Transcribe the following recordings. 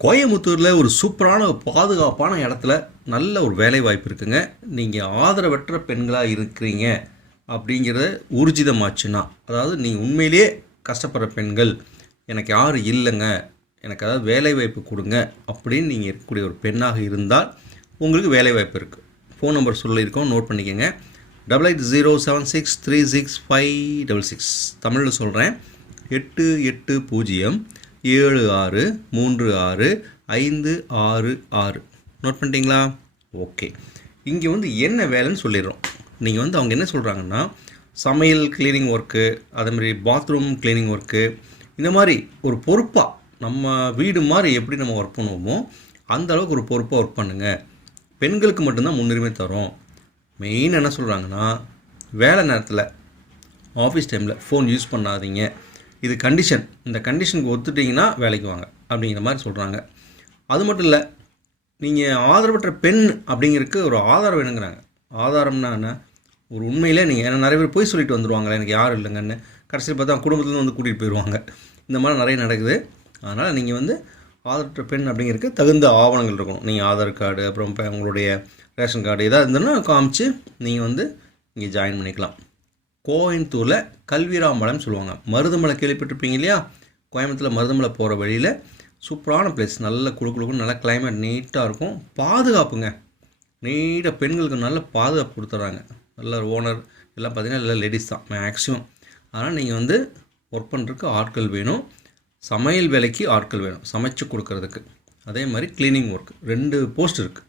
கோயம்புத்தூரில் ஒரு சூப்பரான பாதுகாப்பான இடத்துல நல்ல ஒரு வேலை வாய்ப்பு இருக்குங்க. நீங்கள் ஆதரவற்ற பெண்களாக இருக்கிறீங்க அப்படிங்கிறத ஊர்ஜிதமாச்சுன்னா அதாவது நீங்கள் உண்மையிலேயே கஷ்டப்படுற பெண்கள் எனக்கு யாரும் இல்லைங்க எனக்கு அதாவது வேலை வாய்ப்பு கொடுங்க அப்படின்னு நீங்கள் இருக்கக்கூடிய ஒரு பெண்ணாக இருந்தால் உங்களுக்கு வேலை வாய்ப்பு இருக்குது ஃபோன் நம்பர் சொல்லியிருக்கோம் நோட் பண்ணிக்கோங்க. Double eight zero seven six three six five double six தமிழில் சொல்கிறேன் எட்டு எட்டு பூஜ்ஜியம் ஏழு ஆறு மூன்று ஆறு ஐந்து ஆறு ஆறு. நோட் பண்ணிட்டீங்களா? ஓகே இங்கே வந்து என்ன வேலைன்னு சொல்லிடுறோம். நீங்கள் வந்து அவங்க என்ன சொல்கிறாங்கன்னா சமையல் க்ளீனிங் ஒர்க்கு அதேமாதிரி பாத்ரூம் க்ளீனிங் ஒர்க்கு இந்த மாதிரி ஒரு பொறுப்பாக நம்ம வீடு மாதிரி எப்படி நம்ம ஒர்க் பண்ணுவோமோ அந்த அளவுக்கு ஒரு பொறுப்பாக ஒர்க் பண்ணுங்கள் பெண்களுக்கு மட்டும்தான் முன்னுரிமை தரோம். மெயின் என்ன சொல்கிறாங்கன்னா வேலை நேரத்தில் ஆஃபீஸ் டைமில் ஃபோன் யூஸ் பண்ணாதீங்க. இது கண்டிஷன் இந்த கண்டிஷனுக்கு ஒத்துட்டிங்கன்னா வேலைக்கு வாங்க அப்படிங்கிற மாதிரி சொல்கிறாங்க அது மட்டும் இல்லை நீங்கள் ஆதரவற்ற பெண் அப்படிங்கிறதுக்கு ஒரு ஆதாரம் வேணுங்கிறாங்க. ஆதாரம்னா என்ன? ஒரு உண்மையிலே நீங்கள் ஏன்னா நிறைய பேர் போய் சொல்லிட்டு வந்துடுவாங்களே எனக்கு யாரும் இல்லைங்கன்னு. கடைசியில் பார்த்தா குடும்பத்துலேருந்து வந்து கூட்டிகிட்டு போயிடுவாங்க இந்த மாதிரி நிறைய நடக்குது. அதனால் நீங்கள் வந்து ஆதரவற்ற பெண் அப்படிங்கிறதுக்கு தகுந்த ஆவணங்கள் இருக்கணும். நீங்கள் ஆதார் கார்டு அப்புறம் இப்போ உங்களுடைய ரேஷன் கார்டு எதாவது இருந்ததுன்னா காமிச்சு நீங்கள் வந்து இங்கே ஜாயின் பண்ணிக்கலாம். கோயம்புத்தூரில் கல்விராமலம் சொல்லுவாங்க. மருதமலை கேள்விப்பட்டிருப்பீங்க இல்லையா? கோயம்புத்தூரில் மருதமலை போகிற வழியில் சூப்பரான பிளேஸ் நல்ல குழு குழுக்கும் நல்ல கிளைமேட் நீட்டாக இருக்கும். பாதுகாப்புங்க. நீட்டாக பெண்களுக்கு நல்ல பாதுகாப்பு கொடுத்துட்றாங்க. நல்ல ஓனர் எல்லாம் பார்த்திங்கன்னா எல்லாம் லேடிஸ் தான் மேக்ஸிமம் அதனால் நீங்கள் வந்து ஒர்க் பண்ணுறதுக்கு ஆட்கள் வேணும். சமையல் வேலைக்கு ஆட்கள் வேணும். சமைச்சு கொடுக்கறதுக்கு. அதே மாதிரி க்ளீனிங் ஒர்க் ரெண்டு போஸ்ட் இருக்குது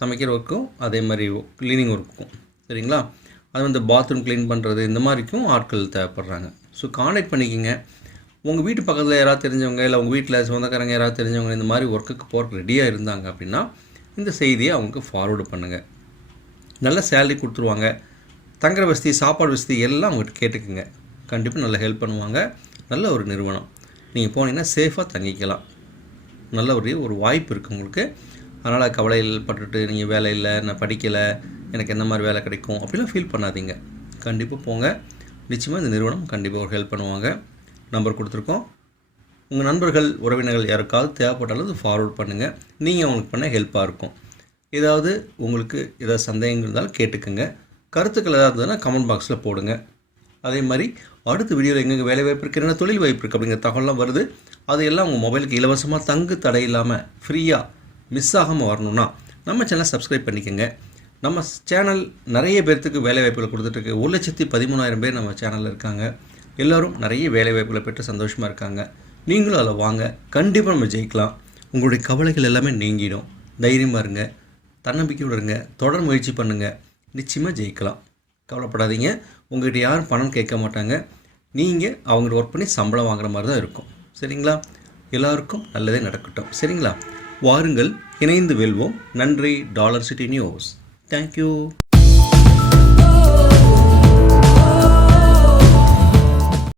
சமைக்கிற ஒர்க்கும் அதே மாதிரி க்ளீனிங் ஒர்க்கும் சரிங்களா? அது வந்து பாத்ரூம் க்ளீன் பண்ணுறது இந்த மாதிரிக்கும் ஆட்கள் தேவைப்படுறாங்க. ஸோ காண்டாக்ட் பண்ணிக்கிங்க. உங்கள் வீட்டு பக்கத்தில் யாராவது தெரிஞ்சவங்க இல்லை உங்கள் வீட்டில் சொந்தக்காரங்க யாராவது தெரிஞ்சவங்க இந்த மாதிரி ஒர்க்குக்கு போகிறக்கு ரெடியாக இருந்தாங்க அப்படின்னா இந்த செய்தியை அவங்களுக்கு ஃபார்வேர்டு பண்ணுங்கள் நல்ல சேலரி கொடுத்துருவாங்க. தங்குற வசதி சாப்பாடு வசதி எல்லாம் அவங்ககிட்ட கேட்டுக்குங்க. கண்டிப்பாக நல்லா ஹெல்ப் பண்ணுவாங்க. நல்ல ஒரு நிறுவனம். நீங்கள் போனீங்கன்னா சேஃபாக தங்கிக்கலாம். நல்ல ஒரு ஒரு வாய்ப்பு இருக்குது உங்களுக்கு. அதனால் கவலையில் பட்டுட்டு நீங்கள் வேலை இல்லை நான் படிக்கலை எனக்கு எந்த மாதிரி வேலை கிடைக்கும் அப்படிலாம் ஃபீல் பண்ணாதீங்க. கண்டிப்பாக போங்க. நிச்சயமாக இந்த நிறுவனம் கண்டிப்பாக ஒரு ஹெல்ப் பண்ணுவாங்க. நம்பர் கொடுத்துருக்கோம். உங்கள் நண்பர்கள் உறவினர்கள் யாருக்காவது தேவைப்பட்டாலும் அது ஃபார்வர்ட் பண்ணுங்கள் நீங்கள் அவங்களுக்கு பண்ண ஹெல்ப்பாக இருக்கும். ஏதாவது உங்களுக்கு ஏதாவது சந்தேகங்கள் இருந்தாலும் கேட்டுக்கோங்க. கருத்துக்கள் ஏதாவது இருந்ததுன்னா கமெண்ட் பாக்ஸில் போடுங்க. அதே மாதிரி அடுத்த வீடியோவில் எங்கெங்கே வேலை வாய்ப்பு இருக்குது என்ன தொழில் வாய்ப்பு இருக்குது அப்படிங்கிற தகவல்லாம் வருது. அது எல்லாம் உங்கள் மொபைலுக்கு இலவசமாக தங்கு தடை இல்லாமல் ஃப்ரீயாக மிஸ் ஆகாமல் வரணும்னா நம்ம சேனலை சப்ஸ்கிரைப் பண்ணிக்கோங்க. நம்ம சேனல் நிறைய பேர்த்துக்கு வேலை வாய்ப்புகளை கொடுத்துட்ருக்கு. ஒரு லட்சத்தி பதிமூணாயிரம் பேர் நம்ம சேனலில் இருக்காங்க. எல்லோரும் நிறைய வேலை வாய்ப்புகளை பெற்று சந்தோஷமாக இருக்காங்க. நீங்களும் அதில் வாங்க. கண்டிப்பாக நம்ம ஜெயிக்கலாம். உங்களுடைய கவலைகள் எல்லாமே நீங்கிடும். தைரியமாக இருங்க. தன்னம்பிக்கையோடு இருங்க. தொடர் முயற்சி பண்ணுங்கள் நிச்சயமாக ஜெயிக்கலாம். கவலைப்படாதீங்க. உங்கள்கிட்ட யாரும் பணம் கேட்க மாட்டாங்க. நீங்கள் அவங்கள்ட்ட ஒர்க் பண்ணி சம்பளம் வாங்குற மாதிரி தான் இருக்கும். சரிங்களா? எல்லாருக்கும் நல்லதே நடக்கட்டும். சரிங்களா? வாருங்கள். இணைந்து வெல்வோம். நன்றி. Dollar city news. Thank you.